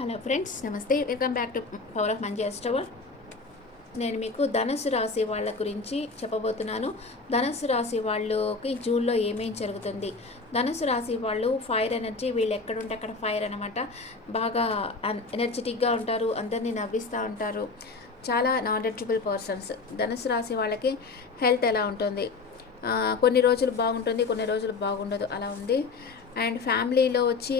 Hello friends నమస్తే. Welcome back to power of మంచి అస్టవర్ నేను మీకు ధనుసు రాశి వాళ్ళ గురించి చెప్పబోతున్నాను. ధనుసు రాశి వాళ్ళకి జూన్లో ఏమేం జరుగుతుంది? ధనుసు రాశి వాళ్ళు ఫైర్ ఎనర్జీ వీళ్ళు ఎక్కడుంటే అక్కడ ఫైర్ అనమాట బాగా ఎనర్జెటిక్గా ఉంటారు అందరినీ నవ్విస్తూ ఉంటారు. చాలా నాలెడ్జబుల్ పర్సన్స్. ధనుసు రాశి వాళ్ళకి హెల్త్ ఎలా ఉంటుంది? కొన్ని రోజులు బాగుంటుంది కొన్ని రోజులు బాగుండదు. అలా ఉంది. అండ్ ఫ్యామిలీలో వచ్చి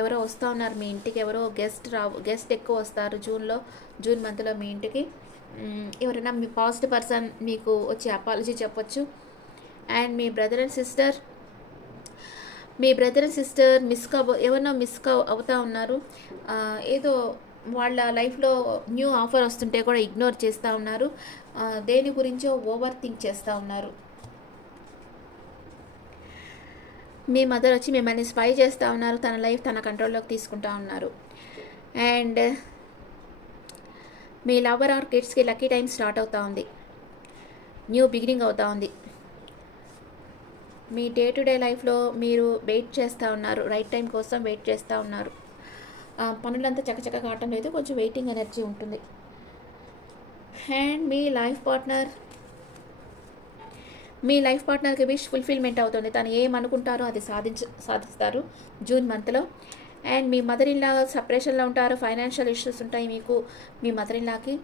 ఎవరో వస్తూ ఉన్నారు మీ ఇంటికి ఎవరో గెస్ట్ రావు గెస్ట్ ఎక్కువ వస్తారు జూన్లో జూన్ మంత్లో మీ ఇంటికి. ఎవరైనా మీ పాజిటివ్ పర్సన్ మీకు వచ్చి అపాలజీ చెప్పొచ్చు. అండ్ మీ బ్రదర్ అండ్ సిస్టర్ మీ బ్రదర్ అండ్ సిస్టర్ మిస్ కాబో ఎవరినో మిస్ కా అవుతా ఉన్నారు. ఏదో వాళ్ళ లైఫ్లో న్యూ ఆఫర్ వస్తుంటే కూడా ఇగ్నోర్ చేస్తూ ఉన్నారు. దేని గురించో ఓవర్ థింక్ చేస్తూ ఉన్నారు. మీ మదర్ వచ్చి మిమ్మల్ని స్పై చేస్తూ ఉన్నారు తన లైఫ్ తన కంట్రోల్లోకి తీసుకుంటా ఉన్నారు. అండ్ మీ లవర్ ఆర్ కిడ్స్కి లక్కీ టైం స్టార్ట్ అవుతూ ఉంది. న్యూ బిగినింగ్ అవుతూ ఉంది. మీ డే టు డే లైఫ్లో మీరు వెయిట్ చేస్తూ ఉన్నారు రైట్ టైం కోసం వెయిట్ చేస్తూ ఉన్నారు. ఆ, పనులంతా చకచక కావటం లేదు కొంచెం వెయిటింగ్ ఎనర్జీ ఉంటుంది. అండ్ మీ లైఫ్ పార్ట్నర్ మీ లైఫ్ పార్ట్నర్కి విష్ ఫుల్ఫిల్మెంట్ అవుతుంది. తను ఏమనుకుంటారో అది సాధించ సాధిస్తారు జూన్ మంత్లో. అండ్ మీ మదర్ ఇన్లా సపరేషన్లో ఉంటారు ఫైనాన్షియల్ ఇష్యూస్ ఉంటాయి మీకు మీ మదర్ ఇన్లాకి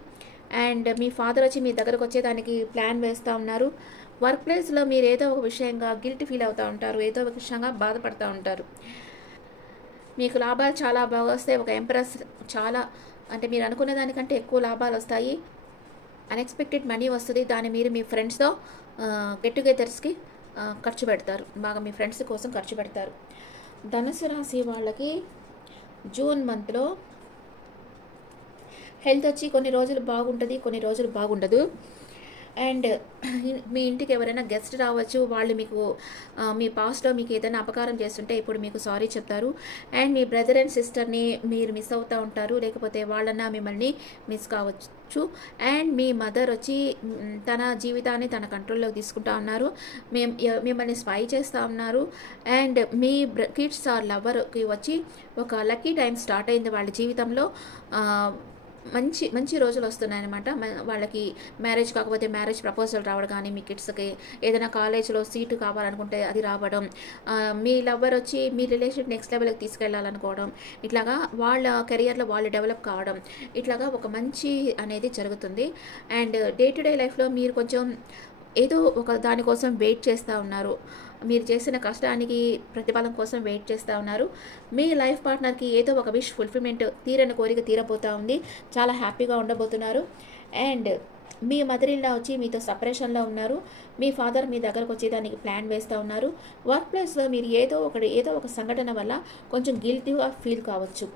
అండ్ మీ ఫాదర్ వచ్చి మీ దగ్గరకు వచ్చేదానికి ప్లాన్ వేస్తూ ఉన్నారు. వర్క్ ప్లేస్లో మీరు ఏదో ఒక విషయంగా గిల్ట్ ఫీల్ అవుతూ ఉంటారు ఏదో ఒక విషయంగా బాధపడుతూ ఉంటారు. మీకు లాభాలు చాలా బాగా వస్తాయి. ఒక ఎంప్రెస్ చాలా అంటే మీరు అనుకున్న దానికంటే ఎక్కువ లాభాలు వస్తాయి. అన్ఎక్స్పెక్టెడ్ మనీ వస్తుంది దాన్ని మీరు మీ ఫ్రెండ్స్తో గెట్ టుగెదర్స్కి ఖర్చు పెడతారు. బాగా మీ ఫ్రెండ్స్ కోసం ఖర్చు పెడతారు. ధనుసు రాశి వాళ్ళకి జూన్ మంత్లో హెల్త్ వచ్చి కొన్ని రోజులు బాగుంటుంది కొన్ని రోజులు బాగుండదు. అండ్ మీ ఇంటికి ఎవరైనా గెస్ట్ రావచ్చు వాళ్ళు మీకు మీ పాస్ట్లో మీకు ఏదైనా అపకారం చేస్తుంటే ఇప్పుడు మీకు సారీ చెప్తారు. అండ్ మీ బ్రదర్ అండ్ సిస్టర్ని మీరు మిస్ అవుతూ ఉంటారు లేకపోతే వాళ్ళన్నా మిమ్మల్ని మిస్ కావచ్చు. అండ్ మీ మదర్ వచ్చి తన జీవితాన్ని తన కంట్రోల్లోకి తీసుకుంటా ఉన్నారు. మేము మిమ్మల్ని స్పై చేస్తూ ఉన్నారు. అండ్ మీ కిడ్స్ ఆర్ లవర్కి వచ్చి ఒక లక్కీ టైం స్టార్ట్ అయింది వాళ్ళ జీవితంలో. మంచి మంచి రోజులు వస్తున్నాయన్నమాట. వాళ్ళకి మ్యారేజ్ కాకపోతే మ్యారేజ్ ప్రపోజల్ రావడం కానీ మీ కిడ్స్కి ఏదైనా కాలేజ్లో సీటు కావాలనుకుంటే అది రావడం మీ లవ్వర్ వచ్చి మీ రిలేషన్ నెక్స్ట్ లెవెల్కి తీసుకెళ్ళాలనుకోవడం ఇట్లాగా వాళ్ళ కెరియర్లో వాళ్ళు డెవలప్ కావడం ఇట్లాగా ఒక మంచి అనేది జరుగుతుంది. అండ్ డే టు డే లైఫ్లో మీరు కొంచెం ఏదో ఒక దానికోసం వెయిట్ చేస్తూ ఉన్నారు. మీరు చేసిన కష్టానికి ప్రతిఫలం కోసం వెయిట్ చేస్తూ ఉన్నారు. మీ లైఫ్ పార్ట్నర్కి ఏదో ఒక విష్ ఫుల్ఫిల్మెంట్ తీరని కోరిక తీరబోతూ ఉంది. చాలా హ్యాపీగా ఉండబోతున్నారు. అండ్ మీ మదర్ ఇన్లా వచ్చి మీతో సపరేషన్లో ఉన్నారు. మీ ఫాదర్ మీ దగ్గరకు వచ్చి దానికి ప్లాన్ వేస్తూ ఉన్నారు. వర్క్ ప్లేస్లో మీరు ఏదో ఒకటి ఏదో ఒక సంఘటన వల్ల కొంచెం గిల్టీగా ఫీల్ కావచ్చు.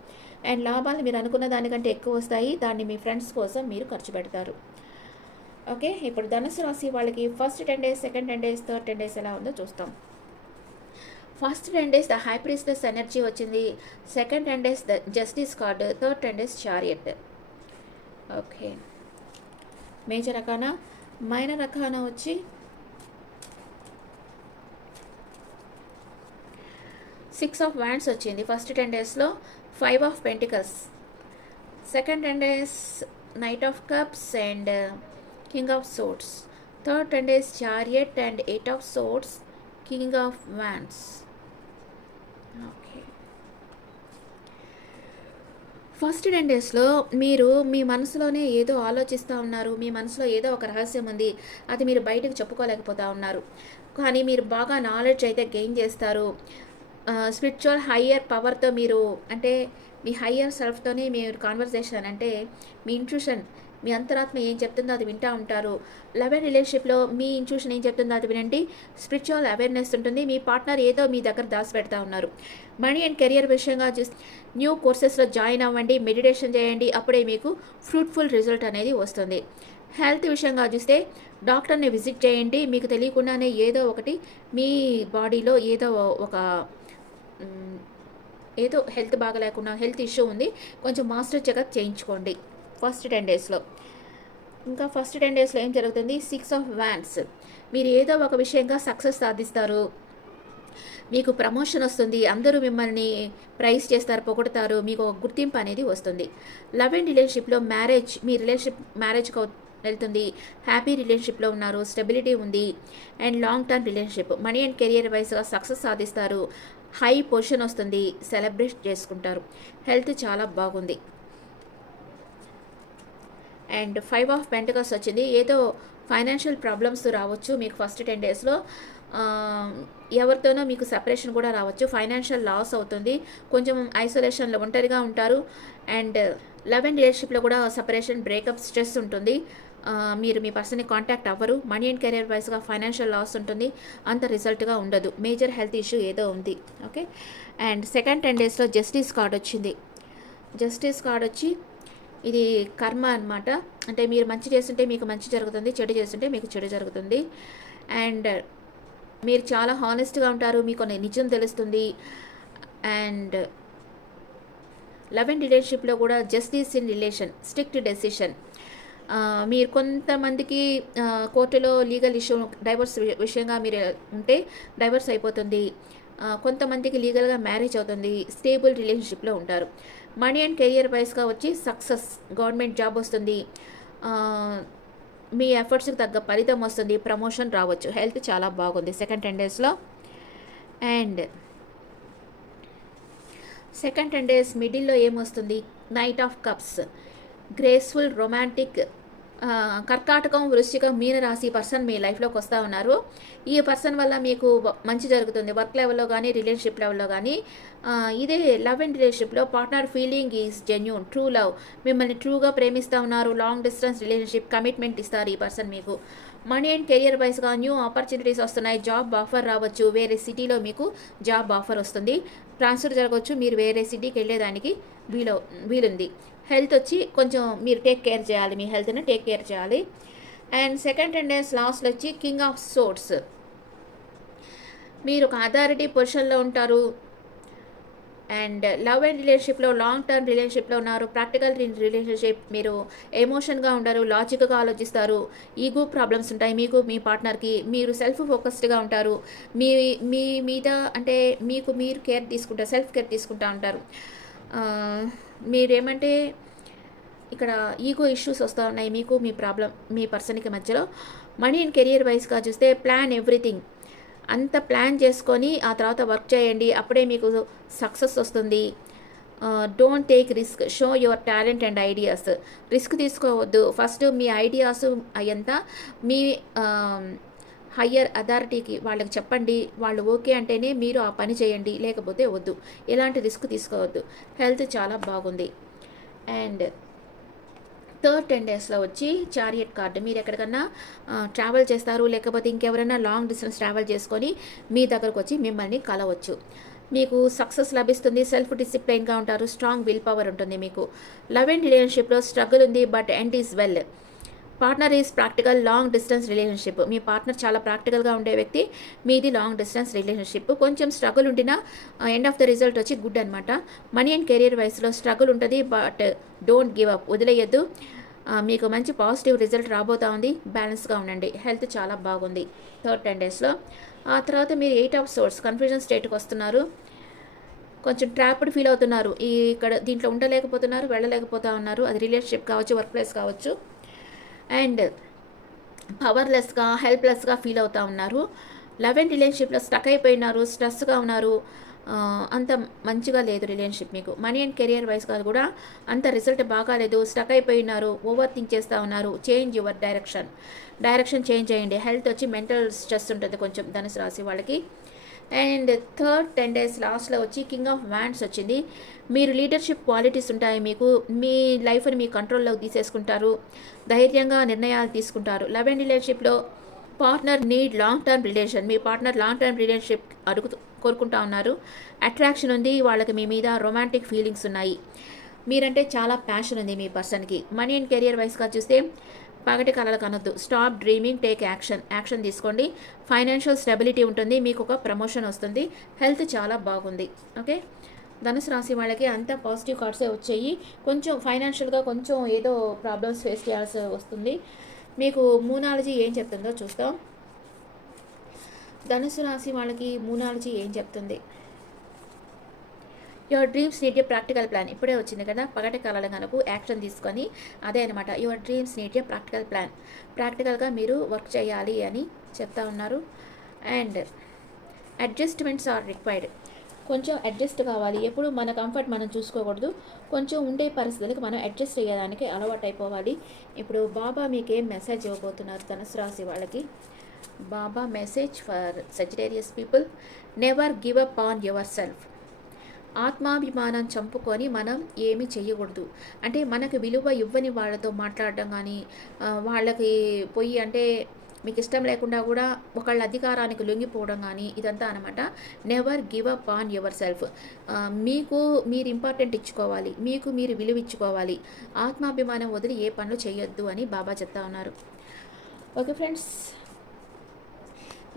అండ్ లాభాలు మీరు అనుకున్న దానికంటే ఎక్కువ వస్తాయి. దాన్ని మీ ఫ్రెండ్స్ కోసం మీరు ఖర్చు పెడతారు. ఓకే ఇప్పుడు ధనుసు రాశి వాళ్ళకి first ten days second ten days third ten days ఎలా ఉందో చూస్తాం. First ten days the high priestess energy వచ్చింది. Second ten days the justice card third ten days chariot okay. Major రకాన minor రకాన వచ్చి సిక్స్ ఆఫ్ వ్యాండ్స్ వచ్చింది. First ten డేస్లో five of pentacles second ten days knight of cups and king of swords third ten days chariot and eight of swords king of wands okay first ten డేస్లో మీరు మీ మనసులోనే ఏదో ఆలోచిస్తూ ఉన్నారు. మీ మనసులో ఏదో ఒక రహస్యం ఉంది. అది మీరు బయటకు చెప్పుకోలేకపోతా ఉన్నారు. కానీ మీరు బాగా నాలెడ్జ్ అయితే గెయిన్ చేస్తారు. స్పిరిచువల్ హయ్యర్ పవర్తో మీరు అంటే మీ హయ్యర్ సెల్ఫ్తోనే మీరు కాన్వర్సేషన్ అంటే మీ ఇంట్యూషన్ మీ అంతరాత్మ ఏం చెప్తుందో అది వింటూ ఉంటారు. లవ్ అండ్ రిలేషన్షిప్లో మీ ఇంట్యూషన్ ఏం చెప్తుందో అది వినండి. స్పిరిచువల్ అవేర్నెస్ ఉంటుంది. మీ పార్ట్నర్ ఏదో మీ దగ్గర దాచిపెడతా ఉన్నారు. మనీ అండ్ కెరియర్ విషయంగా చూస్తే న్యూ కోర్సెస్లో జాయిన్ అవ్వండి. మెడిటేషన్ చేయండి. అప్పుడే మీకు ఫ్రూట్ఫుల్ రిజల్ట్ అనేది వస్తుంది. హెల్త్ విషయంగా చూస్తే డాక్టర్ని విజిట్ చేయండి. మీకు తెలియకుండానే ఏదో ఒకటి మీ బాడీలో ఏదో ఒక ఏదో హెల్త్ బాగా లేకుండా హెల్త్ ఇష్యూ ఉంది. కొంచెం మాస్టర్ చెకప్ చేయించుకోండి. ఫస్ట్ టెన్ డేస్లో. ఇంకా ఫస్ట్ టెన్ డేస్లో ఏం జరుగుతుంది? సిక్స్ ఆఫ్ వ్యాన్స్ మీరు ఏదో ఒక విషయంగా సక్సెస్ సాధిస్తారు. మీకు ప్రమోషన్ వస్తుంది. అందరూ మిమ్మల్ని ప్రైజ్ చేస్తారు పొగుడతారు. మీకు ఒక గుర్తింపు అనేది వస్తుంది. లవ్ అండ్ రిలేషన్షిప్లో మ్యారేజ్ మీ రిలేషన్షిప్ మ్యారేజ్కి వెళ్తుంది. హ్యాపీ రిలేషన్షిప్లో ఉన్నారు. స్టెబిలిటీ ఉంది. And long term relationship. Money and career వైస్గా సక్సెస్ సాధిస్తారు. హై పొజిషన్ వస్తుంది. సెలబ్రేట్ చేసుకుంటారు. హెల్త్ చాలా బాగుంది. అండ్ ఫైవ్ ఆఫ్ పెంటకస్ వచ్చింది. ఏదో ఫైనాన్షియల్ ప్రాబ్లమ్స్ రావచ్చు మీకు ఫస్ట్ టెన్ డేస్లో. ఎవరితోనో మీకు సెపరేషన్ కూడా రావచ్చు. ఫైనాన్షియల్ లాస్ అవుతుంది. కొంచెం ఐసోలేషన్లో ఒంటరిగా ఉంటారు. అండ్ లవ్ అండ్ రిలేషన్షిప్లో కూడా సపరేషన్ బ్రేకప్ స్ట్రెస్ ఉంటుంది. మీరు మీ పర్సన్ని కాంటాక్ట్ అవ్వరు. మనీ అండ్ కెరీర్ వైజ్గా ఫైనాన్షియల్ లాస్ ఉంటుంది. అంత రిజల్ట్గా ఉండదు. మేజర్ హెల్త్ ఇష్యూ ఏదో ఉంది. ఓకే? అండ్ సెకండ్ టెన్ డేస్లో జస్టిస్ కార్డ్ వచ్చింది. జస్టిస్ కార్డ్ వచ్చి ఇది కర్మ అన్నమాట. అంటే మీరు మంచి చేస్తుంటే మీకు మంచి జరుగుతుంది చెడు చేస్తుంటే మీకు చెడు జరుగుతుంది. అండ్ మీరు చాలా హానెస్ట్గా ఉంటారు మీకు కొన్ని నిజం తెలుస్తుంది. అండ్ లవ్ అండ్ రిలేషన్షిప్లో కూడా justice in relation strict decision మీరు కొంతమందికి కోర్టులో లీగల్ ఇష్యూ డైవర్స్ విషయంగా మీరు ఉంటే డైవర్స్ అయిపోతుంది. కొంతమందికి లీగల్గా మ్యారేజ్ అవుతుంది స్టేబుల్ రిలేషన్షిప్లో ఉంటారు. మనీ అండ్ కెరియర్ వైస్గా వచ్చి సక్సెస్ గవర్నమెంట్ జాబ్ వస్తుంది. మీ ఎఫర్ట్స్కి తగ్గ ఫలితం వస్తుంది. ప్రమోషన్ రావచ్చు. హెల్త్ చాలా బాగుంది. సెకండ్ టెన్ డేస్లో. అండ్ సెకండ్ టెన్ డేస్ మిడిల్లో ఏమొస్తుంది? Knight of cups. Graceful romantic కర్కాటకం వృశ్చికం మీనరాశి పర్సన్ మీ లైఫ్లోకి వస్తూ ఉన్నారు. ఈ పర్సన్ వల్ల మీకు మంచి జరుగుతుంది. వర్క్ లెవెల్లో కానీ రిలేషన్షిప్ లెవెల్లో కానీ ఇదే లవ్ అండ్ రిలేషన్షిప్లో partner feeling is genuine true love. మిమ్మల్ని ట్రూగా ప్రేమిస్తూ ఉన్నారు. లాంగ్ డిస్టెన్స్ రిలేషన్షిప్ కమిట్మెంట్ ఇస్తారు ఈ పర్సన్ మీకు. మనీ అండ్ కెరియర్ వైస్గా న్యూ ఆపర్చునిటీస్ వస్తున్నాయి. జాబ్ ఆఫర్ రావచ్చు. వేరే సిటీలో మీకు జాబ్ ఆఫర్ వస్తుంది. ట్రాన్స్ఫర్ జరగవచ్చు. మీరు వేరే సిటీకి వెళ్ళేదానికి వీలు వీలుంది. హెల్త్ వచ్చి కొంచెం మీరు టేక్ కేర్ చేయాలి మీ హెల్త్ని టేక్ కేర్ చేయాలి. అండ్ సెకండ్ టెన్ డేస్ లాస్ట్లో వచ్చి కింగ్ ఆఫ్ సోర్ట్స్. మీరు ఒక అథారిటీ పొజిషన్లో ఉంటారు. అండ్ లవ్ అండ్ రిలేషన్షిప్లో లాంగ్ టర్మ్ రిలేషన్షిప్లో ఉన్నారు. ప్రాక్టికల్ రిలేషన్షిప్ మీరు ఎమోషన్గా ఉండరు లాజిక్గా ఆలోచిస్తారు. ఈగో ప్రాబ్లమ్స్ ఉంటాయి. మీకు మీ పార్ట్నర్కి మీరు సెల్ఫ్ ఫోకస్డ్గా ఉంటారు. మీ మీ మీద అంటే మీకు మీరు కేర్ తీసుకుంటారు సెల్ఫ్ కేర్ తీసుకుంటూ ఉంటారు. మీరేమంటే ఇక్కడ ఈగో ఇష్యూస్ వస్తూ ఉన్నాయి మీకు మీ ప్రాబ్లం మీ పర్సన్కి మధ్యలో. మనీ అండ్ కెరియర్ వైస్గా చూస్తే ప్లాన్ ఎవ్రీథింగ్ అంత ప్లాన్ చేసుకొని ఆ తర్వాత వర్క్ చేయండి అప్పుడే మీకు సక్సెస్ వస్తుంది. Don't take risk show your talent and ideas risk తీసుకోవద్దు. ఫస్ట్ మీ ఐడియాస్ అయ్యంతా మీ హయ్యర్ అథారిటీకి వాళ్ళకి చెప్పండి వాళ్ళు ఓకే అంటేనే మీరు ఆ పని చేయండి లేకపోతే వద్దు. ఎలాంటి రిస్క్ తీసుకోవద్దు. హెల్త్ చాలా బాగుంది. అండ్ థర్డ్ టెన్ డేస్లో వచ్చి చారియట్ కార్డు. మీరు ఎక్కడికన్నా ట్రావెల్ చేస్తారు లేకపోతే ఇంకెవరైనా లాంగ్ డిస్టెన్స్ ట్రావెల్ చేసుకొని మీ దగ్గరకు వచ్చి మిమ్మల్ని కలవచ్చు. మీకు సక్సెస్ లభిస్తుంది సెల్ఫ్ డిసిప్లైన్గా ఉంటారు స్ట్రాంగ్ విల్ పవర్ ఉంటుంది మీకు. లవ్ అండ్ రిలేషన్షిప్లో స్ట్రగుల్ ఉంది but end is well. Partner is practical long distance relationship me partner చాలా ప్రాక్టికల్గా ఉండే వ్యక్తి మీది లాంగ్ డిస్టెన్స్ రిలేషన్షిప్ కొంచెం స్ట్రగుల్ ఉండినా ఎండ్ ఆఫ్ ద రిజల్ట్ వచ్చి గుడ్ అనమాట మనీ అండ్ కెరియర్ వైస్లో స్ట్రగుల్ ఉంటుంది బట్ డోంట్ గివ్ అప్ వదిలేయద్దు. మీకు మంచి పాజిటివ్ రిజల్ట్ రాబోతా ఉంది బ్యాలెన్స్గా ఉండండి. హెల్త్ చాలా బాగుంది థర్డ్ టెన్ డేస్లో ఆ తర్వాత మీరు ఎయిట్ ఆఫ్ సోర్స్ కన్ఫ్యూజన్ స్టేట్కి వస్తున్నారు. కొంచెం ట్రాప్డ్ ఫీల్ అవుతున్నారు. ఈ ఇక్కడ దీంట్లో ఉండలేకపోతున్నారు వెళ్ళలేకపోతా ఉన్నారు. అది రిలేషన్షిప్ కావచ్చు వర్క్ ప్లేస్ కావచ్చు. అండ్ పవర్లెస్గా హెల్ప్లెస్గా ఫీల్ అవుతూ ఉన్నారు. లవ్ అండ్ రిలేషన్షిప్లో స్టక్ అయిపోయినారు స్ట్రెస్గా ఉన్నారు. అంత మంచిగా లేదు రిలేషన్షిప్ మీకు. మనీ అండ్ కెరియర్ వైస్గా కూడా అంత రిజల్ట్ బాగాలేదు స్టక్ అయిపోయినారు ఓవర్ థింక్ చేస్తూ ఉన్నారు. Change your direction. Direction change చేయండి. హెల్త్ వచ్చి మెంటల్ స్ట్రెస్ ఉంటుంది కొంచెం ధనుసు రాశి వాళ్ళకి. అండ్ థర్డ్ టెన్ డేస్ లాస్ట్లో వచ్చి కింగ్ ఆఫ్ వ్యాండ్స్ వచ్చింది. మీరు లీడర్షిప్ క్వాలిటీస్ ఉంటాయి మీకు మీ లైఫ్ని మీ కంట్రోల్లోకి తీసేసుకుంటారు. ధైర్యంగా నిర్ణయాలు తీసుకుంటారు. లవ్ అండ్ రిలేషన్షిప్లో partner need long term relation. మీ పార్ట్నర్ లాంగ్ టర్మ్ రిలేషన్షిప్ అడుగుతూ కోరుకుంటా ఉన్నారు. అట్రాక్షన్ ఉంది వాళ్ళకి మీ మీద రొమాంటిక్ ఫీలింగ్స్ ఉన్నాయి. మీరంటే చాలా ప్యాషన్ ఉంది మీ పర్సన్కి. మనీ అండ్ కెరియర్ వైస్గా చూస్తే పగటి కలలు కనొద్దు. Stop dreaming take action action తీసుకోండి. ఫైనాన్షియల్ స్టెబిలిటీ ఉంటుంది. మీకు ఒక ప్రమోషన్ వస్తుంది. హెల్త్ చాలా బాగుంది. ఓకే ధనుసు రాశి వాళ్ళకి అంత పాజిటివ్ కార్డ్సే వచ్చాయి. కొంచెం ఫైనాన్షియల్గా కొంచెం ఏదో ప్రాబ్లమ్స్ ఫేస్ చేయాల్సి వస్తుంది. మీకు మూనాలజీ ఏం చెప్తుందో చూస్తాం. ధనుసు రాశి వాళ్ళకి మూనాలజీ ఏం చెప్తుంది? Your dreams need a practical plan ఇప్పుడే వచ్చింది కదా పగటి కాలాల కనుక యాక్షన్ తీసుకొని అదే అనమాట your dreams need a practical plan ప్రాక్టికల్గా మీరు వర్క్ చేయాలి అని చెప్తా ఉన్నారు. అండ్ అడ్జస్ట్మెంట్స్ ఆర్ రిక్వైర్డ్ కొంచెం అడ్జస్ట్ కావాలి. ఎప్పుడు మన కంఫర్ట్ మనం చూసుకోకూడదు. కొంచెం ఉండే పరిస్థితులకు మనం అడ్జస్ట్ అయ్యేదానికి అలవాటు అయిపోవాలి. ఇప్పుడు బాబా మీకు ఏం మెసేజ్ ఇవ్వబోతున్నారు ధనుసు రాశి వాళ్ళకి. Baba message for Sagittarius people never give up on your self ఆత్మాభిమానం చంపుకొని మనం ఏమి చేయకూడదు. అంటే మనకు విలువ ఇవ్వని వాళ్ళతో మాట్లాడడం కానీ వాళ్ళకి పోయి అంటే మీకు ఇష్టం లేకుండా కూడా ఒకళ్ళ అధికారానికి లొంగిపోవడం కానీ ఇదంతా అనమాట never give up on your self మీకు మీరు ఇంపార్టెంట్ ఇచ్చుకోవాలి. మీకు మీరు విలువ ఇచ్చుకోవాలి. ఆత్మాభిమానం వదిలి ఏ పనులు చేయొద్దు అని బాబా చెప్తా ఉన్నారు. Okay friends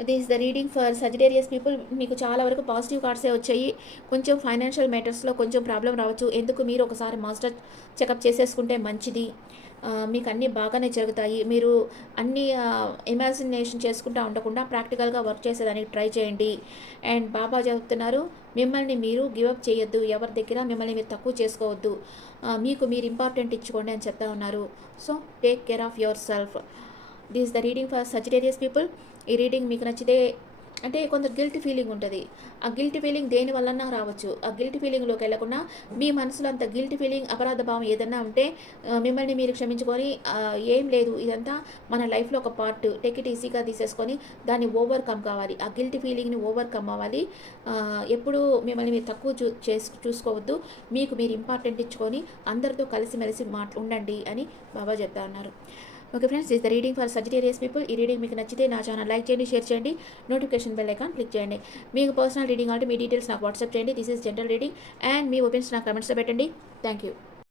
this the reading for Sagittarius people మీకు చాలా వరకు పాజిటివ్ కార్డ్సే వచ్చాయి. కొంచెం ఫైనాన్షియల్ మ్యాటర్స్లో కొంచెం ప్రాబ్లం రావచ్చు. ఎందుకు మీరు ఒకసారి మాస్టర్ చెకప్ చేసేసుకుంటే మంచిది? మీకు అన్నీ బాగానే జరుగుతాయి. మీరు అన్నీ ఇమాజినేషన్ చేసుకుంటూ ఉండకుండా ప్రాక్టికల్గా వర్క్ చేసేదానికి ట్రై చేయండి. అండ్ బాబా చెప్తున్నారు మిమ్మల్ని మీరు గివప్ చేయొద్దు. ఎవరి దగ్గర మిమ్మల్ని మీరు తక్కువ చేసుకోవద్దు. మీకు మీరు ఇంపార్టెంట్ ఇచ్చుకోండి అని చెప్తా ఉన్నారు. So take care of your self this the reading for Sagittarius people ఈ రీడింగ్ మీకు నచ్చితే అంటే కొంత గిల్ట్ ఫీలింగ్ ఉంటుంది. ఆ గిల్ట్ ఫీలింగ్ దేని వలన రావచ్చు. ఆ గిల్ట్ ఫీలింగ్లోకి వెళ్ళకుండా మీ మనసులో అంత గిల్ట్ ఫీలింగ్ అపరాధ భావం ఏదన్నా ఉంటే మిమ్మల్ని మీరు క్షమించుకొని ఏం లేదు. ఇదంతా మన లైఫ్లో ఒక పార్ట్ టేక్ ఇట్ ఈజీగా తీసేసుకొని దాన్ని ఓవర్కమ్ కావాలి. ఆ గిల్ట్ ఫీలింగ్ని ఓవర్కమ్ అవ్వాలి. ఎప్పుడు మిమ్మల్ని మీరు తక్కువ చూ చేసు చూసుకోవద్దు. మీకు మీరు ఇంపార్టెంట్ ఇచ్చుకొని అందరితో కలిసిమెలిసి మాట్లా ఉండండి అని బాబా చెప్తా ఉన్నారు. Okay friends is the reading for Sagittarius people ఈ రీడింగ్ మీకు నచ్చితే నా ఛానల్ లైక్ చేయండి షేర్ చేయండి. నోటిఫికేషన్ బెల్ ఐకాన్ క్లిక్ చేయండి. మీకు పర్సనల్ రీడింగ్ అంటే మీ డీటెయిల్స్ నాకు వాట్సాప్ చేయండి. This is general reading and me opinions నాకు కమెంట్స్లో పెట్టండి. Thank you